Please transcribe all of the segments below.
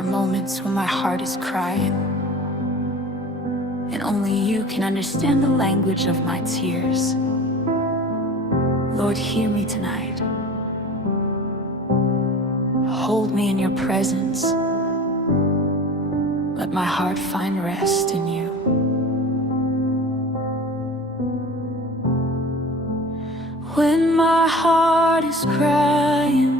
are moments when my heart is crying, and only you can understand the language of my tears. Lord, hear me tonight. Hold me in your presence. Let my heart find rest in you. When my heart is crying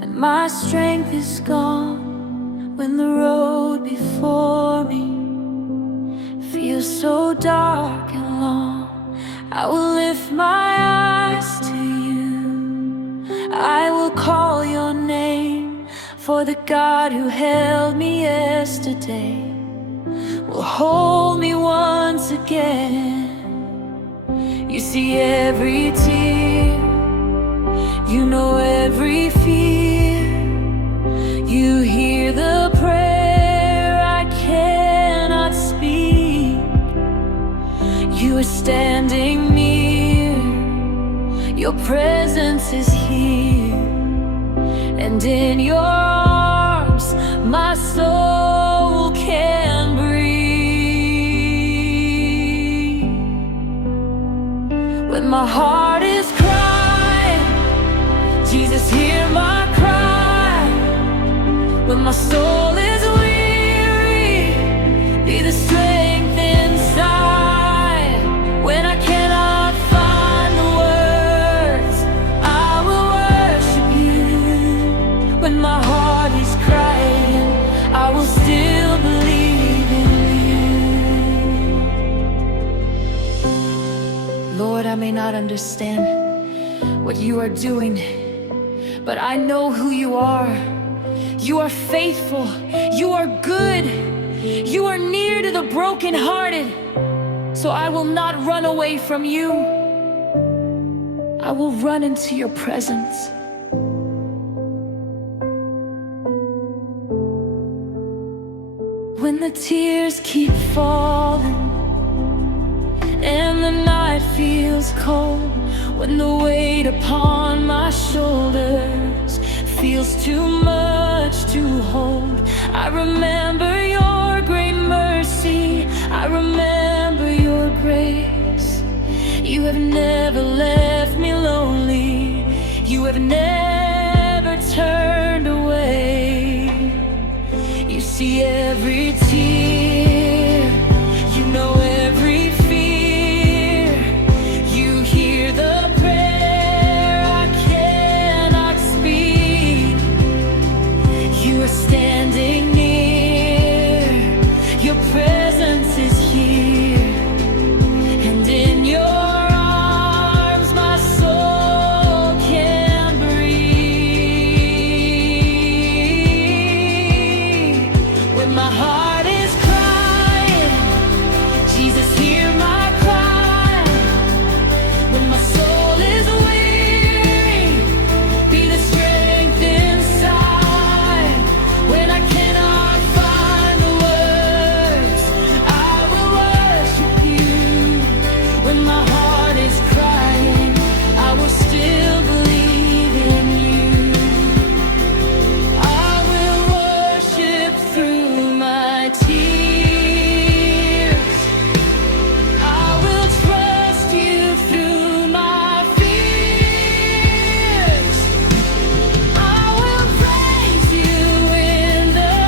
and my strength is gone, when the road before me feels so dark and long, I will lift my eyes to you. I will call your name, for the God who held me yesterday will hold me once again. You see every tear, you know every fear, you hear the prayer I cannot speak. You are standing near, your presence is here, and in your arms my soul can breathe. When my heart is crying, Jesus, hear my cry. When my soul is weary, be the strength inside. When I cannot find the words, I will worship you. When my heart is crying, I will still believe in you. Lord, I may not understand what you are doing, but I know who you are. You are faithful, you are good, you are near to the brokenhearted. So I will not run away from you. I will run into your presence. When the tears keep falling and the night feels cold, when the weight upon my shoulders feels too much to hold, I remember your great mercy, I remember your grace. You have never left me lonely, you have never turned away. You see every tear, you know every fear, you hear the prayer I cannot speak. You are standing near, your presence is here, and in your arms my soul can breathe. When my heart is crying, Jesus, hear my cry. When my soul is weary, be the strength inside. When I cannot find the words, I will worship you. When my heart is crying, I will still believe in you. I will worship through my tears. I will trust you through my fears. I will praise you in the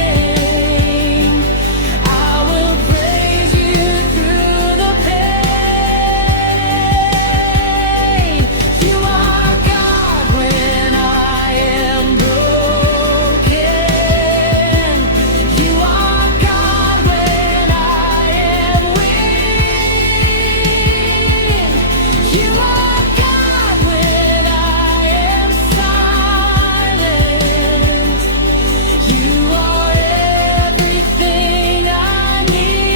waiting. I will praise you through the pain. You are God when I am broken. You are God when I am weak. You are God when I am silent. You are everything I need.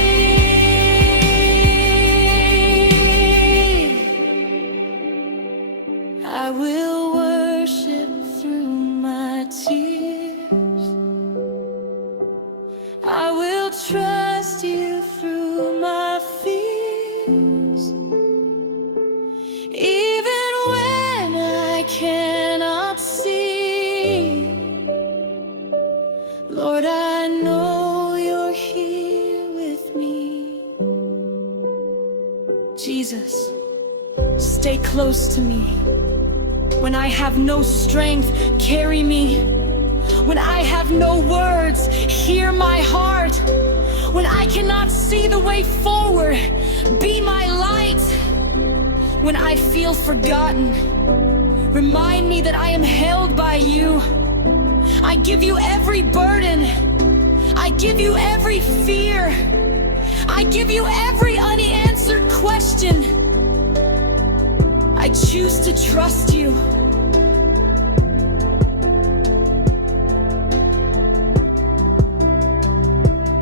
I will worship through my tears. I will trust you through my fears. Even when I cannot see, stay close to me. When I have no strength, carry me. When I have no words, hear my heart. When I cannot see the way forward, be my light. When I feel forgotten, remind me that I am held by you. I give you every burden. I give you every fear. I give you every unanswered question. I choose to trust you.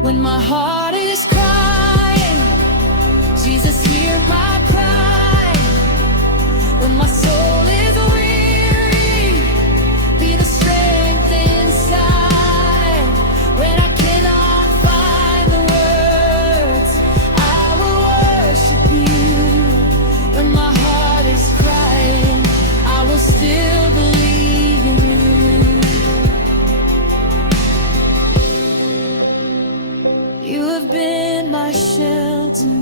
When my heart is crying, Jesus, hear my cry. When my soul is weary, be the strength inside. When I cannot find the words, I will worship you. When my heart is crying, I will still believe in you. You have been my shelter.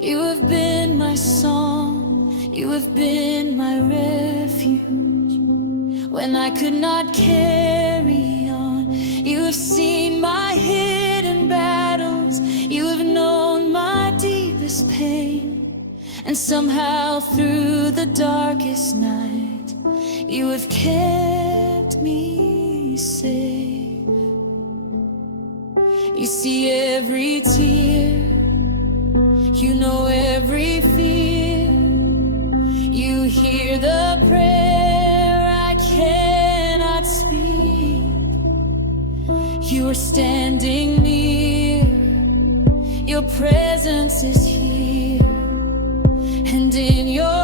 You have been my song. You have been my refuge. When I could not carry on, you have seen my hidden battles. You have known my deepest pain. And somehow through the darkest night, you have kept me safe. You see every tear, you know every fear. You hear the prayer I cannot speak. You are standing near, your presence is here. And in your